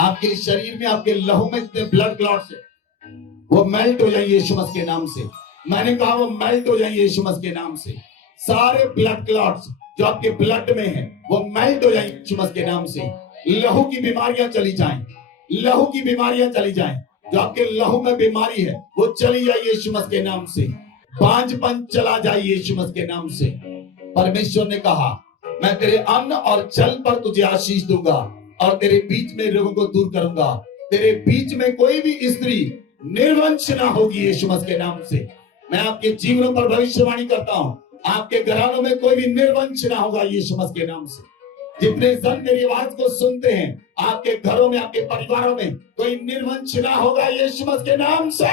आपके शरीर में, आपके लहू में जितने ब्लड क्लॉट्स है वो मेल्ट हो जाएंगे यीशु मसीह के नाम से। मैंने कहा वो मेल्ट हो जाएंगे यीशु मसीह के नाम से। सारे ब्लड क्लॉट्स जो आपके ब्लड में है वो मेल्ट हो जाएंगे यीशु मसीह के नाम से। लहू की बीमारियां चली जाएं, लहू की बीमारियां चली जाएं। जो आपके लहू में बीमारी है वो चली जाए यीशु मसीह के नाम से। बांझपन चला जाए यीशु मसीह के नाम से। परमेश्वर ने कहा मैं तेरे अन्न और जल पर तुझे आशीष दूंगा और तेरे बीच में रोगों को दूर करूंगा। तेरे बीच में कोई भी स्त्री निर्वंश ना होगी यीशु मसीह के नाम से। मैं आपके जीवनों पर भविष्यवाणी करता हूं, आपके घरानों में कोई भी निर्वंश ना होगा यीशु मसीह के नाम से। जितने जन मेरी आवाज को सुनते हैं, आपके घरों में, आपके परिवारों में कोई निर्वंश ना होगा यीशु मसीह के नाम से।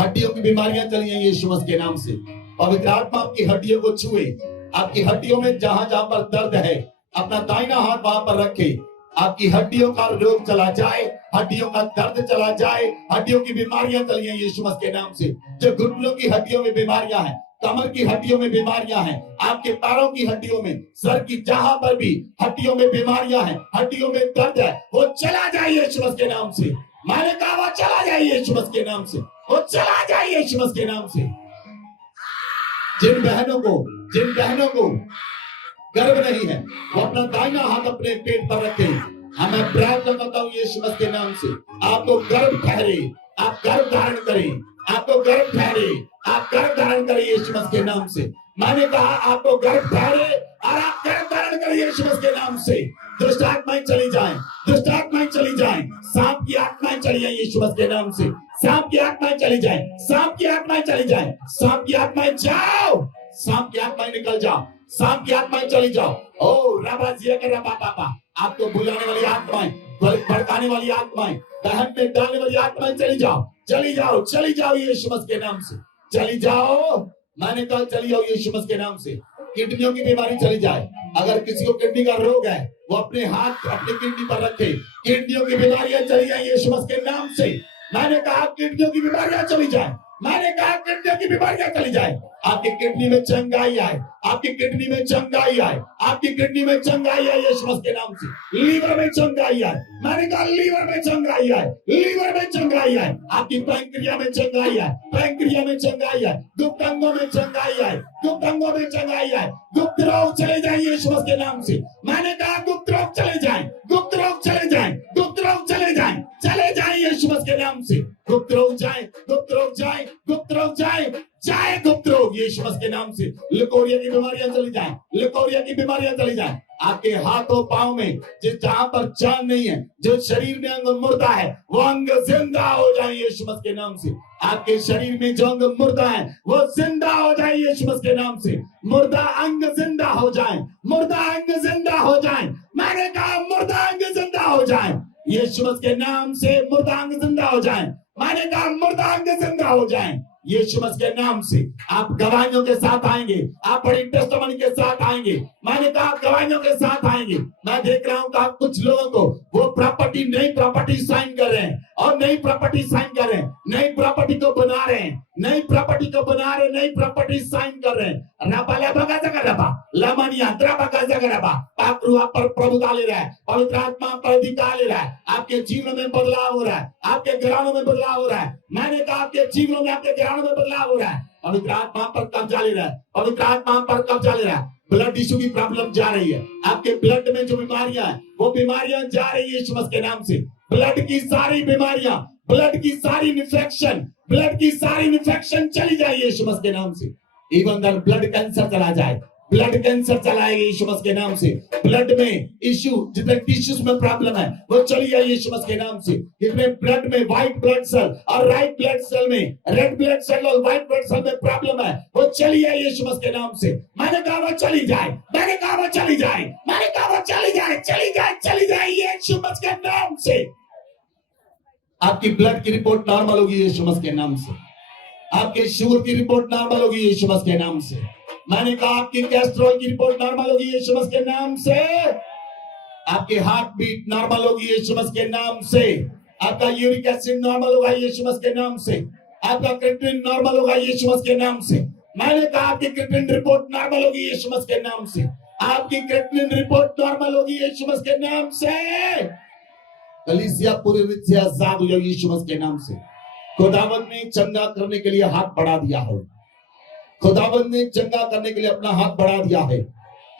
हड्डियों की बीमारियां चली हैं यीशु मसीह के नाम से। पवित्र आत्मा आपकी हड्डियों को छुए, आपकी हड्डियों में जहां जहां पर दर्द है अपना दाहिना हाथ वहां पर रखे, आपकी हड्डियों का रोग चला जाए, हड्डियों का दर्द चला जाए, हड्डियों की बीमारियां चली हैं यीशु मसीह के नाम से। जो घुटनों की हड्डियों में बीमारियां हैं, कमर की हड्डियों में बीमारियां हैं, आपके पैरों की हड्डियों में, सर की जहां पर भी हड्डियों में बीमारियां हैं, हड्डियों में दर्द है, वो चला जाए यीशु मसीह के नाम से। मैंने कहा वो चला जाए यीशु मसीह के नाम से, वो चला जाए यीशु मसीह के नाम से। जिन बहनों को गर्भ नहीं है वो अपना दाहिना हाथ अपने पेट पर रखे। मैं प्रार्थना करता हूँ यीशु मसीह के नाम से, आपको गर्भ ठहरे, आप गर्भ धारण करें, आपको गर्भ ठहरे, आप गर्भ धारण करें यीशु मसीह के नाम से। मैंने कहा आपको गर्भ ठहरे और आप गर्भ धारण करें यीशु मसीह के नाम से। दुष्ट आत्माएं चली जाएं, दुष्ट आत्माएं चली जाएं, सांप की आत्माएं चली जाएं यीशु मसीह के नाम से। सांप की आत्माएं चली जाएं, सांप की आत्माएं चली जाएं, सांप की आत्माएं जाओ, सांप की आत्माएं निकल जाओ, सांप की आत्माएं चली जाओ। ओ रबा जिया के रबा पापा, आपको बुलाने वाली आत्माएं, भड़काने वाली आत्माएं, दहन में डालने वाली आत्माएं चली जाओ, चली जाओ, चली जाओ यीशु मसीह के नाम से, चली जाओ। मैंने कहा चली जाओ यीशु मसीह के नाम से। किडनियों की बीमारी चली जाए। अगर किसी को किडनी का रोग है वो अपने हाथ अपनी किडनी पर रखे, किडनियों की बीमारियां चली जाए यीशु मसीह के नाम से। मैंने कहा किडनियों की बीमारियां चली जाए, मैंने कहा किडनियों की बीमारियां चली जाए। आपकी किडनी में चंगाई आए, आपकी किडनी में चंगाई आए, आपकी किडनी में चंगाई आए यीशु मसीह के नाम से। लीवर में चंगाई आए, मैंने कहा लीवर में चंगाई आए, लीवर में चंगाई आए। आपकी पैंक्रिया में चंगाई आए, पैंक्रिया में चंगाई आए, गुप्त अंगों में चंगाई आए, गुप्त अंगों में चंगाई आए। गुप्त रोग चले जाए यीशु मसीह के नाम से। मैंने कहा गुप्त रोग चले जाए, गुप्त रोग चले जाए, गुप्त रोग चले जाए, चले जाए यीशु मसीह के नाम से। गुप्त रोग जाए, गुप्त रोग जाए, गुप्त रोग जाए, जाए गुप्त रोग यीशु मसीह के नाम से। लिकोरिया की बीमारियां चली जाएं, लिकोरिया की बीमारियां चली जाएं। आपके हाथों पांव में जहां पर जान नहीं है, जो शरीर में अंग मुर्दा है, वो अंग जिंदा हो जाए यीशु मसीह के नाम से। आपके शरीर में जो अंग मुर्दा है वो जिंदा हो जाए यीशु मसीह के नाम से। मुर्दा अंग जिंदा हो जाए, मुर्दा अंग जिंदा हो जाए। मैंने कहा मुर्दा अंग जिंदा हो जाए यीशु मसीह के नाम से। मुर्दा अंग जिंदा हो जाए, मैंने कहा मुर्दा अंग जिंदा हो जाए यीशु मसीह के नाम से। आप गवाहियों के साथ आएंगे, आप बड़ी टेस्टिमनी के साथ आएंगे। मैंने कहा गवाहियों के साथ आएंगे। मैं देख रहा हूँ कि आप कुछ लोगों को वो प्रॉपर्टी, नई प्रॉपर्टी साइन कर रहे हैं और नई प्रॉपर्टी साइन कर रहे हैं, नई प्रॉपर्टी को बना रहे हैं, नई प्रॉपर्टी को बना रहे, नई प्रॉपर्टी साइन कर रहे हैं। रबा लबा जगह रबा लमनिया द्रबा का जगह रबा। पाकरू आप पर प्रभुता ले रहा है, पवित्र आत्मा पर अधिकार ले रहा है। आपके जीवन में बदलाव हो रहा है, आपके घरानों में बदलाव हो रहा है। मैंने कहा आपके जीवनों में, आपके घरानों में बदलाव हो रहा है। पवित्र आत्मा पर कब्जा ले रहा है, पवित्र आत्मा पर कब्जा ले रहा है। ब्लड इशू की प्रॉब्लम जा रही है, आपके ब्लड में जो बीमारियां हैं वो बीमारियां जा रही है यीशु मसीह के नाम से। ब्लड की सारी बीमारियां, ब्लड की सारी इन्फेक्शन, ब्लड की सारी इन्फेक्शन चली जाए यीशु मसीह के नाम से। इवन दैट ब्लड कैंसर चला जाए, ब्लड कैंसर चलाएगा यीशु मसीह के नाम से। ब्लड में इश्यू, जितने टिश्यूज में प्रॉब्लम है वो चली जाए यीशु मसीह के नाम से। जितने ब्लड में व्हाइट ब्लड सेल और राइट ब्लड सेल में, रेड ब्लड सेल और व्हाइट ब्लड सेल में प्रॉब्लम है वो चली जाए यीशु मसीह के नाम से। मैंने कहा वो चली जाए, मैंने कहा वो चली जाए, मैंने कहा वो चली जाए, चली जाए, चली जाए यीशु मसीह के नाम से। आपकी ब्लड की रिपोर्ट नॉर्मल होगी यीशु मसीह के नाम से। आपके शुगर की रिपोर्ट नॉर्मल होगी यीशु मसीह के नाम से। मैंने कहा आपकी कोलेस्ट्रॉल की रिपोर्ट नॉर्मल होगी यीशु मसीह के नाम से। आपकी हार्ट बीट नॉर्मल होगी यीशु मसीह के नाम से। आपका यूरिक एसिड नॉर्मल होगा यीशु मसीह के नाम से। आपका क्रिएटिनिन नॉर्मल होगा यीशु मसीह के नाम से। मैंने कहा आपकी क्रिएटिनिन रिपोर्ट नॉर्मल होगी यीशु मसीह के नाम से। आपकी क्रिएटिव रिपोर्ट नॉर्मल होगी यीशु मसीह के नाम से। कलीसिया पूरी रीत से आजाद हो जाओ यीशु मसीह के नाम से। खुदावंद ने चंगा करने के लिए हाथ बढ़ा दिया है। खुदावंद ने चंगा करने के लिए अपना हाथ बढ़ा दिया है।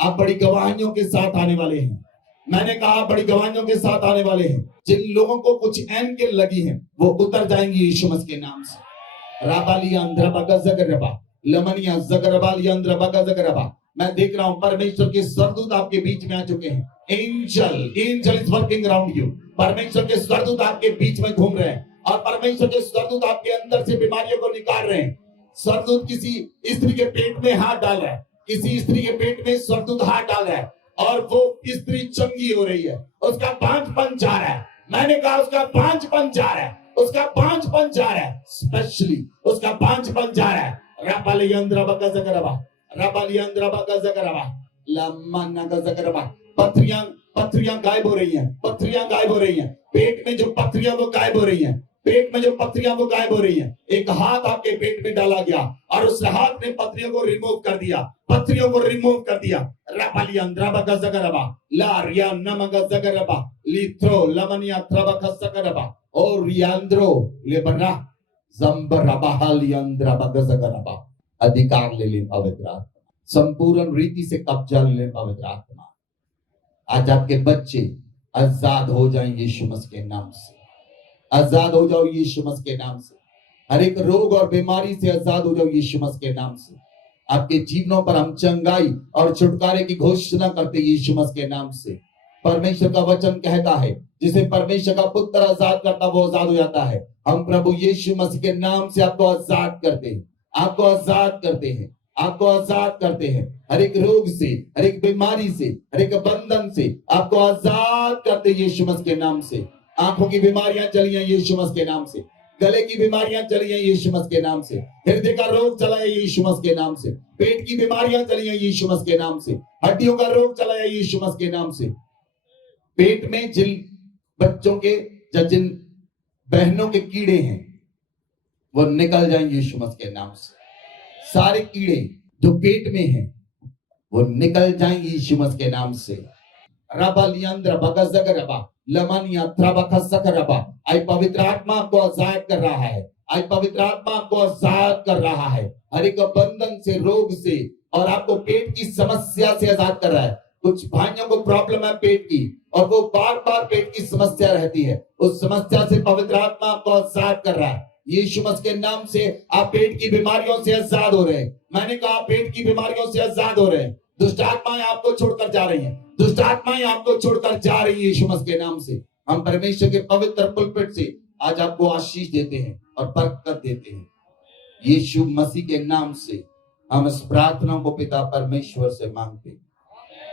आप बड़ी गवाहियों के साथ आने वाले हैं। मैंने कहा बड़ी गवाहियों के साथ आने वाले हैं। जिन लोगों को कुछ एंगल लगी हैं वो उतर जाएंगे यीशु मसीह के नाम से। राबालिया अंध्रा बगा जगरबा लमनिया जगरबालिया अंध्रा बगा जगरबा। मैं देख रहा हूं परमेश्वर के स्वर्गदूत आपके बीच में आ चुके हैं। Angel is working around you. परमेश्वर के स्वर्गदूत आपके बीच में घूम रहे हैं और परमेश्वर के स्वर्गदूत आपके अंदर से बीमारियों को निकाल रहे हैं। स्वर्गदूत किसी स्त्री के पेट में हाथ डाल रहा है। किसी स्त्री के पेट में स्वर्गदूत हाथ डाल रहा है और वो स्त्री चंगी हो रही है। उसका बांझपन जा रहा है। मैंने कहा उसका बांझपन जा रहा है। उसका बांझपन जा रहा है। स्पेशली उसका बांझपन जा रहा है। राबालियंद्रा बगा जगरबा राबालियंद्रा बगा जगरबा लम्मा जगरबा। पथरियां गायब हो रही हैं। पथरियां गायब हो रही हैं। पेट में जो पथरियां वो गायब हो रही हैं। पेट में जो पथरियां वो गायब हो रही हैं। एक हाथ आपके पेट में डाला गया और उस हाथ ने पथरियों को रिमूव कर दिया। पथरियों को रिमूव कर दिया। राबालियंद्रा बगा जगरबा लारिया नमगा जगरबा लिथ्रो लमनिया त्रबका सकरबा और रियांद्रो लेबरा जंबरबालियंद्रा बगा जगरबा। अधिकार ले ले पवित्र आत्मा। संपूर्ण रीति से कब्जा ले ले पवित्र आत्मा। आज आपके बच्चे आजाद हो जाएंगे यीशु मसीह के नाम से। आजाद हो जाओ यीशु मसीह के नाम से। हर एक रोग और बीमारी से आजाद हो जाओ यीशु मसीह के नाम से। आपके जीवनों पर हम चंगाई और छुटकारे की घोषणा करते यीशु मसीह के नाम से। परमेश्वर का वचन कहता है जिसे परमेश्वर का पुत्र आजाद करता वो आजाद हो जाता है। हम प्रभु यीशु मसीह के नाम से आपको आजाद करते हैं। आपको आजाद करते हैं। आपको आजाद करते हैं। हर एक रोग से, हर एक बीमारी से, हर एक बंधन से आपको आजाद करते यीशु मसीह के नाम से। आंखों की बीमारियां चली हैं यीशु मसीह के नाम से। गले की बीमारियां चली हैं यीशु मसीह के नाम से। हृदय का रोग चला है यीशु मसीह के नाम से। पेट की बीमारियां चली हैं यीशु मसीह के नाम से। हड्डियों का रोग चला है यीशु मसीह के नाम से। पेट में जिन बच्चों के या जिन बहनों के कीड़े हैं वो निकल जाएंगे यीशु मसीह के नाम से। सारे कीड़े जो पेट में हैं वो निकल जाएंगे यीशु मसीह के नाम से। रबालियंद्र बगजगरबा लमनिया त्रबखसकरबा। आज पवित्र आत्मा आपको आजाद कर रहा है। आज पवित्र आत्मा आपको आजाद कर रहा है हर एक बंधन से, रोग से, और आपको पेट की समस्या से आजाद कर रहा है। कुछ भाइयों को प्रॉब्लम है पेट की और वो बार बार पेट की समस्या रहती है। उस समस्या से पवित्र आत्मा आपको आजाद कर रहा है यीशु मसीह के नाम से। आप पेट की बीमारियों से आजाद हो रहे हैं। मैंने कहा पेट की बीमारियों से आजाद हो रहे हैं। दुष्ट आत्माएं आपको छोड़कर जा रही हैं। दुष्ट आत्माएं आपको छोड़कर जा रही है यीशु मसीह के नाम से। हम परमेश्वर के पवित्र पुलपिट से आज आपको आशीष देते हैं और बरकत देते हैं यीशु मसीह के नाम से। हम इस प्रार्थना को पिता परमेश्वर से मांगते हैं।